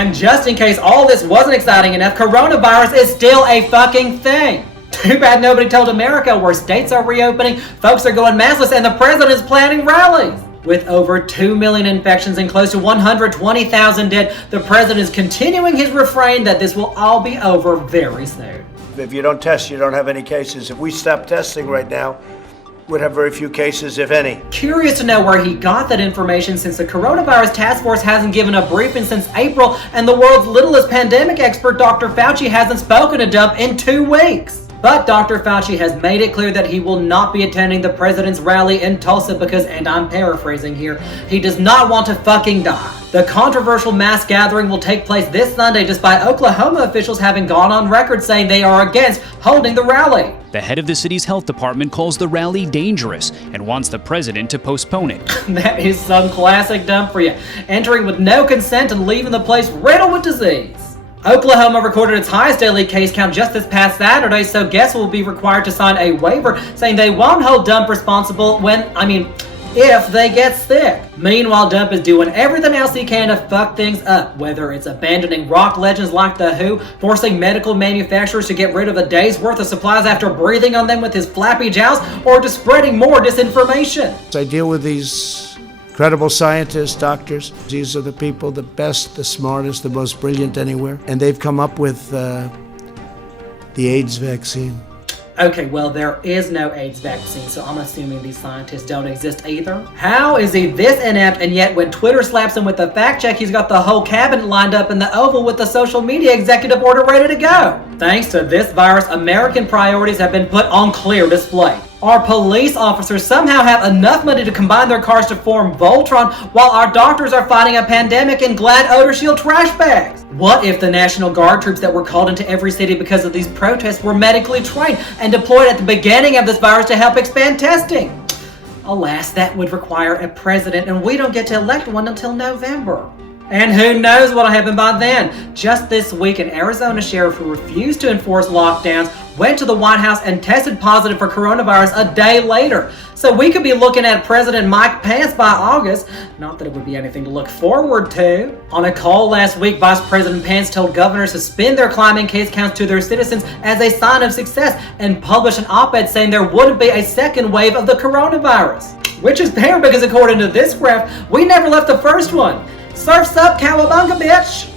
And just in case all this wasn't exciting enough, coronavirus is still a fucking thing. Too bad nobody told America where states are reopening, folks are going maskless, and the president is planning rallies. With over 2 million infections and close to 120,000 dead, the president is continuing his refrain that this will all be over very soon. If you don't test, you don't have any cases. If we stop testing right now, we'd have very few cases, if any. Curious to know where he got that information, since the coronavirus task force hasn't given a briefing since April, and the world's littlest pandemic expert, Dr. Fauci, hasn't spoken to Dump in 2 weeks. But Dr. Fauci has made it clear that he will not be attending the president's rally in Tulsa because, and I'm paraphrasing here, he does not want to fucking die. The controversial mass gathering will take place this Sunday, despite Oklahoma officials having gone on record saying they are against holding the rally. The head of the city's health department calls the rally dangerous and wants the president to postpone it. That is some classic Dump for you. Entering with no consent and leaving the place riddled with disease. Oklahoma recorded its highest daily case count just this past Saturday, so guests will be required to sign a waiver saying they won't hold Dump responsible if they get sick. Meanwhile, Dump is doing everything else he can to fuck things up, whether it's abandoning rock legends like The Who, forcing medical manufacturers to get rid of a day's worth of supplies after breathing on them with his flappy jowls, or just spreading more disinformation. I deal with these incredible scientists, doctors. These are the people, the best, the smartest, the most brilliant anywhere. And they've come up with the AIDS vaccine. Okay, well, there is no AIDS vaccine, so I'm assuming these scientists don't exist either. How is he this inept, and yet when Twitter slaps him with a fact check, he's got the whole cabinet lined up in the Oval with the social media executive order ready to go? Thanks to this virus, American priorities have been put on clear display. Our police officers somehow have enough money to combine their cars to form Voltron, while our doctors are fighting a pandemic in Glad Odor Shield trash bags. What if the National Guard troops that were called into every city because of these protests were medically trained and deployed at the beginning of this virus to help expand testing? Alas, that would require a president, and we don't get to elect one until November. And who knows what'll happen by then. Just this week, an Arizona sheriff who refused to enforce lockdowns went to the White House and tested positive for coronavirus a day later. So we could be looking at President Mike Pence by August. Not that it would be anything to look forward to. On a call last week, Vice President Pence told governors to suspend their climbing case counts to their citizens as a sign of success, and published an op-ed saying there wouldn't be a second wave of the coronavirus. Which is fair because according to this graph, we never left the first one. Surf's up, cowabunga, bitch!